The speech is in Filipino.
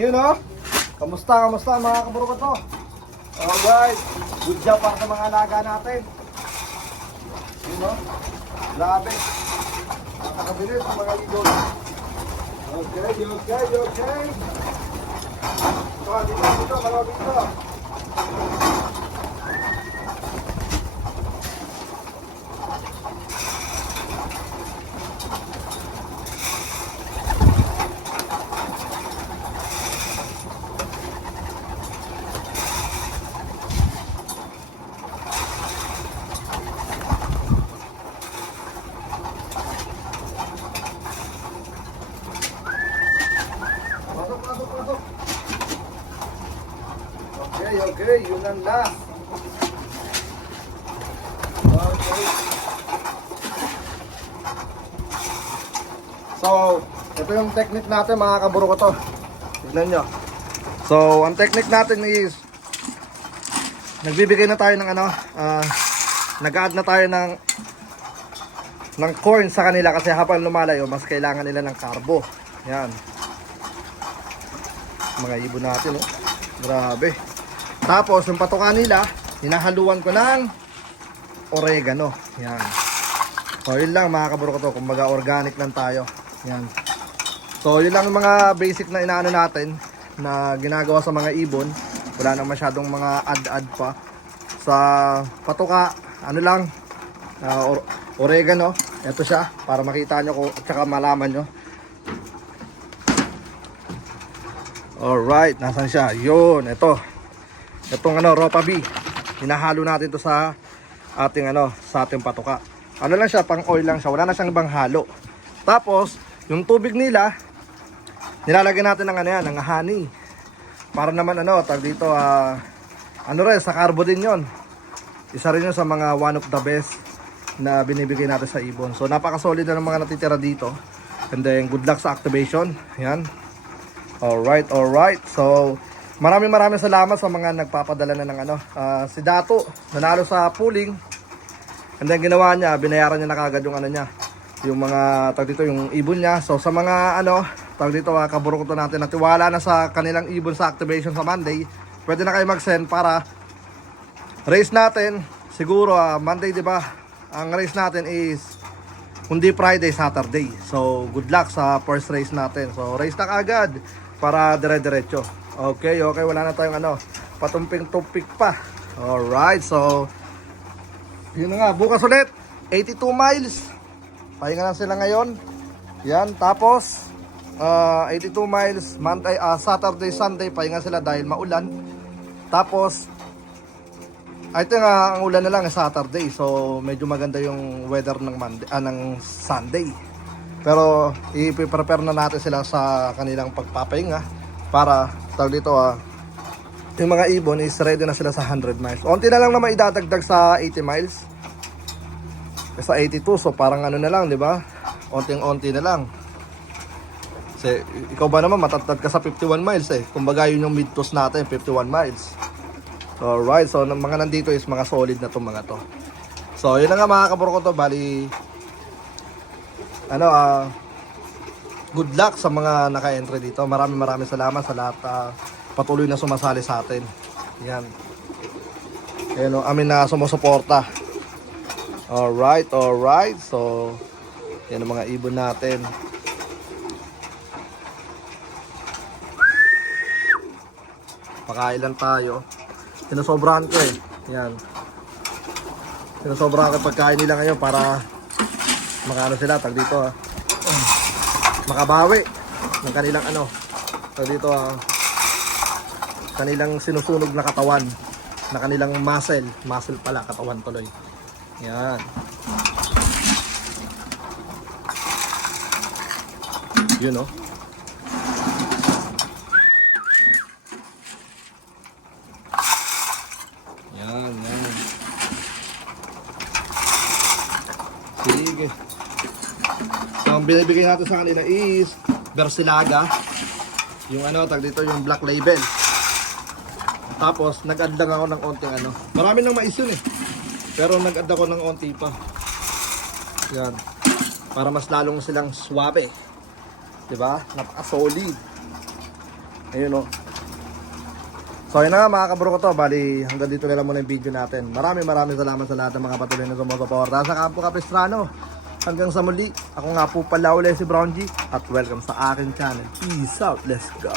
yun oh. Kamusta, kamusta mga kaburo ko to? Alright. Good job para sa mga alaga natin. Yun oh. Grabe. Nakakabilis ang mga ibon. Okay, okay, okay. Ito, dito, dito, dito. Pasok, pasok, pasok. Okay, okay, yun ang last. So, ito yung technique natin mga kaburo ko to. Tignan nyo. So, ang technique natin is nagbibigay na tayo ng ano, ah, nag-add na tayo ng ng corn sa kanila kasi habang lumalayo, mas kailangan nila ng carbo. Yan mga ibon natin oh. Grabe. Tapos yung patuka nila, hinahaluan ko ng oregano. Yan. So yun lang mga kaburo ko to, kumbaga organic lang tayo. Yan. So yun lang mga basic na inaano natin na ginagawa sa mga ibon. Wala nang masyadong mga add-add pa. Sa patuka, ano lang, ah, or- oregano. Ito siya, para makita nyo ko, at saka malaman nyo. Alright, nasan siya? Yun, ito. Itong ano, Ropa B. Hinahalo natin to sa ating ano, sa ating patuka. Ano lang siya, pang oil lang siya. Wala na siyang ibang halo. Tapos, yung tubig nila, nilalagyan natin ng ano yan, ng honey. Para naman ano, tag dito, ah, ano rin, sa carbo din yon. Isa rin yun sa mga one of the best na binibigay natin sa ibon. So, napaka-solid na ng mga natitira dito. And then, good luck sa activation. Yan. Alright, alright. So, maraming maraming salamat sa mga nagpapadala na ng ano. Ah, si Dato, nanalo sa pooling. And then ginawa niya, binayaran niya na kagad yung ano niya. Yung mga, tag dito, yung ibon niya. So, sa mga ano, tag dito, uh, kaburukuto natin, natiwala na sa kanilang ibon sa activation sa Monday, pwede na kayo mag-send para race natin. Siguro, ah, Monday, di ba? Ang race natin is kundi Friday, Saturday. So, good luck sa first race natin. So, race na kagad para dire-diretso. Okay, okay. Wala na tayong ano, patumping-tumpik pa. Alright, so, yun nga. Bukas ulit, 82 miles. Pahinga na sila ngayon. Yan, tapos, ah, 82 miles, Monday, ah, Saturday, Sunday, pahinga sila dahil maulan. Tapos, I think ah, ang ulan na lang Saturday. So medyo maganda yung weather ng Monday, ah, ng Sunday. Pero i-prepare na natin sila sa kanilang pagpapahinga para tawag dito ah yung mga ibon is ready na sila sa 100 miles. Onti na lang naman idadagdag sa 80 miles. Sa 82 so parang ano na lang, 'di ba? Onting-onti na lang. Kasi ikaw ba naman matatad ka sa 51 miles eh. Kumbaga yun yung mid-toss natin, 51 miles. Alright, so mga nandito is mga solid na itong mga to. So, yun na nga mga kaburo ko to, bali, ano, ah, good luck sa mga naka-entry dito. Maraming maraming salamat sa lahat ah, patuloy na sumasali sa atin. Yan. Ayan o, amin na sumusuporta. Alright, alright. So, yan ang mga ibon natin. Pakain lang tayo. Sinasobrahan ko eh. Yan. Sinasobrahan ko pagkain nila ngayon para makano sila tag dito ah. Makabawi ng kanilang ano. Tag dito ah. Kanilang sinusunog na katawan na kanilang muscle. Muscle pala, katawan tuloy. Yan. Yun oh. Yan, yan. Sige. Ang binibigay natin sa kanila is Versilaga. Yung ano, tag dito yung black label. Tapos, nag-add ako ng onting ano. Marami nang mais yun eh. Pero nag-add ako ng onti pa. Yan. Para mas lalong silang swabe. 'Di ba? Napaka-solid. Ayun o. So yun na nga mga kabro ko to, bali hanggang dito na lang muna yung video natin. Maraming maraming salamat sa lahat ng mga patuloy na sumusuporta sa Kampo Capistrano. Hanggang sa muli, ako nga po pala uli si Brown G at welcome sa akin channel. Peace out, let's go!